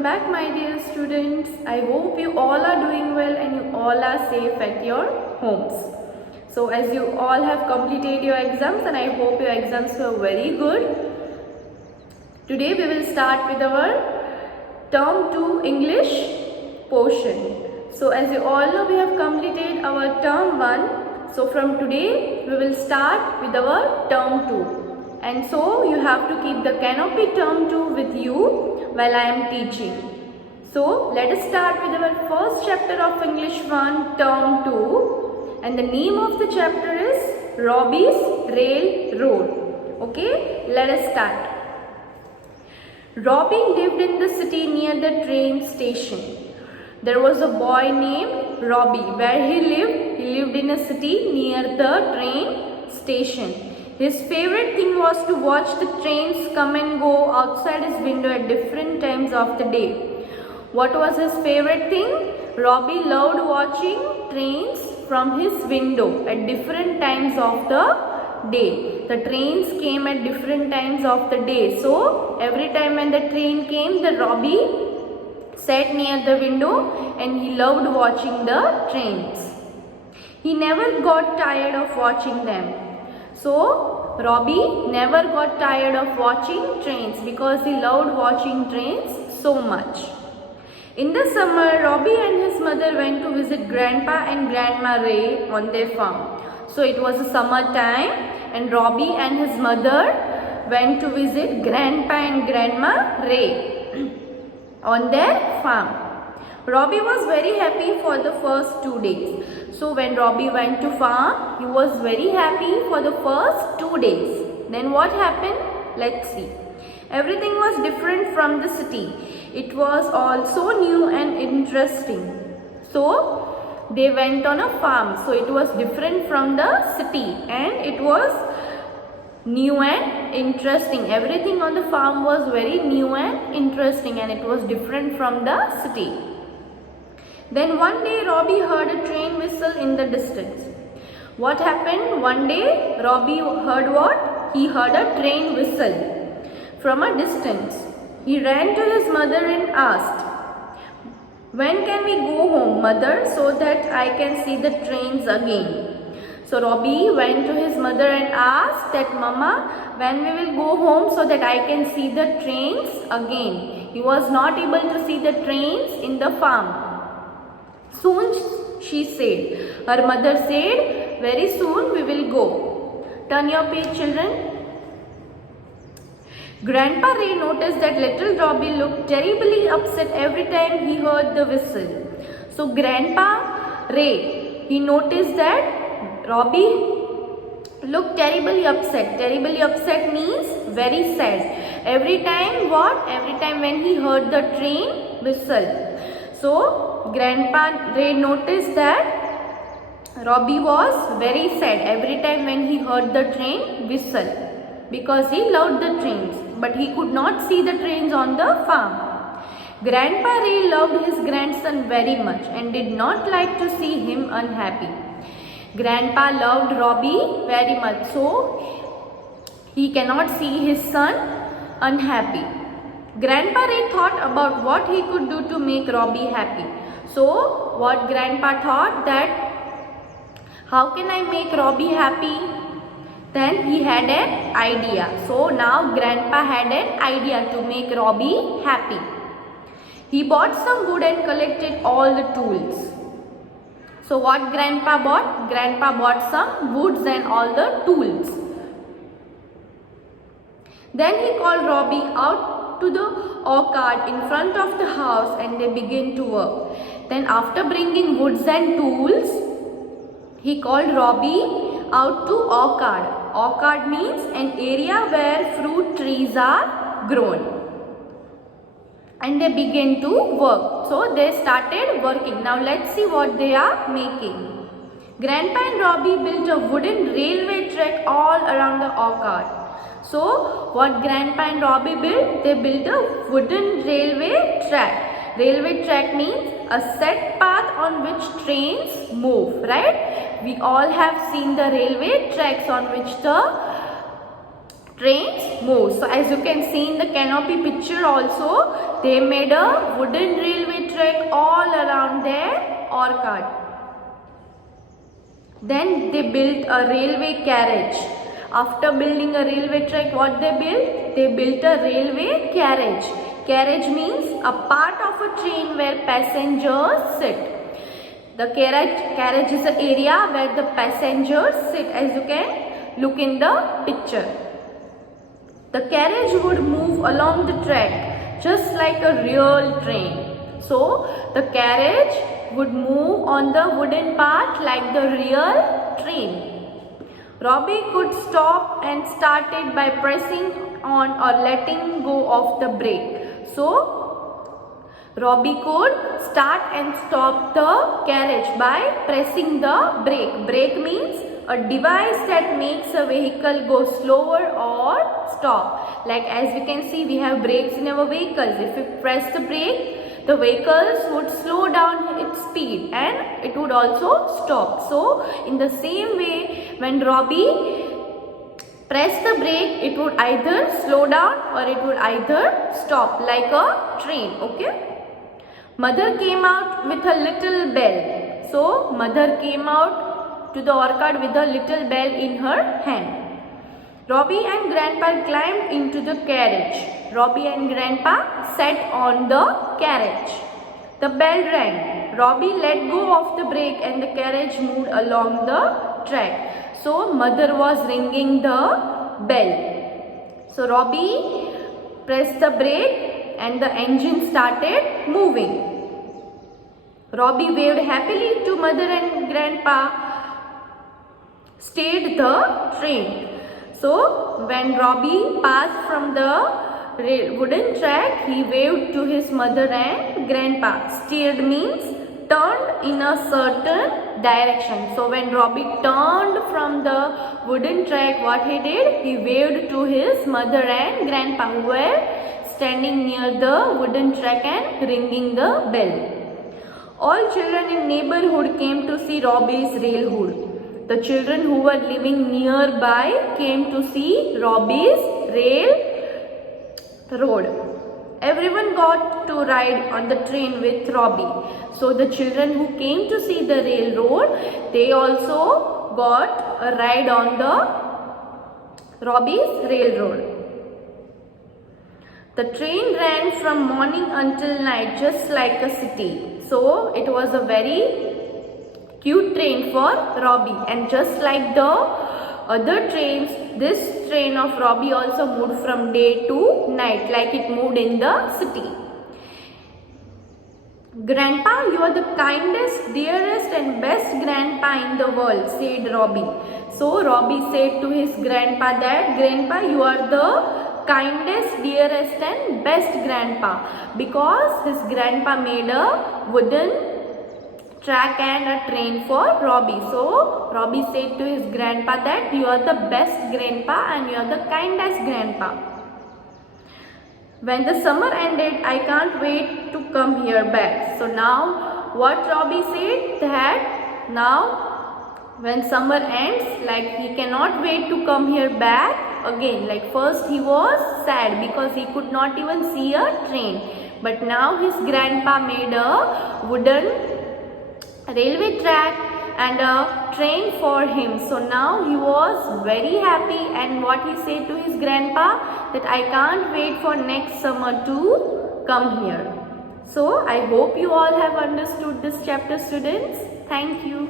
welcome back my dear students. I hope you all are doing well and you all are safe at your homes. So as you all have completed your exams and I hope your exams were very good. Today we will start with our term 2 English portion. So as you all know, we have completed our term 1. So from today we will start with our term 2. And so you have to keep the canopy term 2 with you while I am teaching. So let us start with our first chapter of English 1 term 2, and the name of the chapter is Robbie's Railroad. Okay, let us start. Robbie lived in the city near the train station. There was a boy named Robbie. Where he lived in a city near the train station. His favorite thing was to watch the trains come and go outside his window at different times of the day. What was his favorite thing? Robbie loved watching trains from his window at different times of the day. The trains came at different times of the day. So every time when the train came, the Robbie sat near the window and he loved watching the trains. He never got tired of watching them. So Robbie never got tired of watching trains because he loved watching trains so much. In the summer, Robbie and his mother went to visit Grandpa and Grandma Ray on their farm. So it was a summer time and Robbie and his mother went to visit Grandpa and Grandma Ray on their farm. Robbie was very happy for the first 2 days. So when Robbie went to farm, he was very happy for the first 2 days. Then what happened? Let's see. Everything was different from the city. It was all so new and interesting. So they went on a farm. So it was different from the city and it was new and interesting. Everything on the farm was very new and interesting and it was different from the city. Then one day Robbie heard a train whistle in the distance. What happened? One day Robbie heard what? He heard a train whistle from a distance. He ran to his mother and asked, "When can we go home, mother, so that I can see the trains again?" So Robbie went to his mother and asked that, "Mama, when we will go home so that I can see the trains again?" He was not able to see the trains in the farm. Soon, she said. Her mother said, "Very soon we will go." Turn your page, children. Grandpa Ray noticed that little Robbie looked terribly upset every time he heard the whistle. So Grandpa Ray, he noticed that Robbie looked terribly upset. Terribly upset means very sad. Every time what? Every time when he heard the train whistle. So Grandpa Ray noticed that Robbie was very sad every time when he heard the train whistle because he loved the trains, but he could not see the trains on the farm. Grandpa Ray loved his grandson very much and did not like to see him unhappy. Grandpa loved Robbie very much, so he cannot see his son unhappy. Grandpa Ray thought about what he could do to make Robbie happy. So what Grandpa thought that, how can I make Robbie happy? Then he had an idea. So now Grandpa had an idea to make Robbie happy. He bought some wood and collected all the tools. So what Grandpa bought? Grandpa bought some woods and all the tools. Then he called Robbie out to the orchard in front of the house and they began to work. Then after bringing woods and tools, he called Robbie out to orchard. Orchard means an area where fruit trees are grown. And they began to work. So they started working. Now let's see what they are making. Grandpa and Robbie built a wooden railway track all around the orchard. So what Grandpa and Robbie built? They built a wooden railway track. Railway track means a set path on which trains move, right? We all have seen the railway tracks on which the trains move. So as you can see in the canopy picture also, they made a wooden railway track all around their orchard. Then they built a railway carriage. After building a railway track, what they built? They built a railway carriage. Carriage means a part of a train where passengers sit. The carriage is an area where the passengers sit, as you can look in the picture. The carriage would move along the track just like a real train. So the carriage would move on the wooden path like the real train. Robbie could stop and start it by pressing on or letting go of the brake. So Robbie could start and stop the carriage by pressing the brake. Brake means a device that makes a vehicle go slower or stop. Like as we can see, we have brakes in our vehicles. If we press the brake, the vehicles would slow down its speed and it would also stop. So in the same way, when Robbie pressed the brake, it would either slow down or it would either stop like a train. Okay. Mother came out with a little bell. So mother came out to the orchard with a little bell in her hand. Robbie and Grandpa climbed into the carriage. Robbie and Grandpa sat on the carriage. The bell rang. Robbie let go of the brake and the carriage moved along the track. So mother was ringing the bell. So Robbie pressed the brake and the engine started moving. Robbie waved happily to mother and Grandpa stayed the train. So when Robbie passed from the wooden track, he waved to his mother and Grandpa. Steered means turned in a certain direction. So when Robbie turned from the wooden track, what he did? He waved to his mother and Grandpa who were standing near the wooden track and ringing the bell. All children in neighborhood came to see Robbie's railroad. The children who were living nearby came to see Robbie's railroad. Everyone got to ride on the train with Robbie. So the children who came to see the railroad, they also got a ride on the Robbie's railroad. The train ran from morning until night just like a city. So it was a very cute train for Robbie, and just like the other trains, this train of Robbie also moved from day to night like it moved in the city. Grandpa, you are the kindest, dearest and best grandpa in the world, said Robbie. So Robbie said to his grandpa that, Grandpa, you are the kindest, dearest and best grandpa, because his grandpa made a wooden track and a train for Robbie. So Robbie said to his grandpa that you are the best grandpa and you are the kindest grandpa. When the summer ended, I can't wait to come here back. So now what Robbie said, that now when summer ends, like he cannot wait to come here back again. Like first he was sad because he could not even see a train, but now his grandpa made a wooden railway track and a train for him. So now he was very happy, and what he said to his grandpa, that I can't wait for next summer to come here. So I hope you all have understood this chapter, students. Thank you.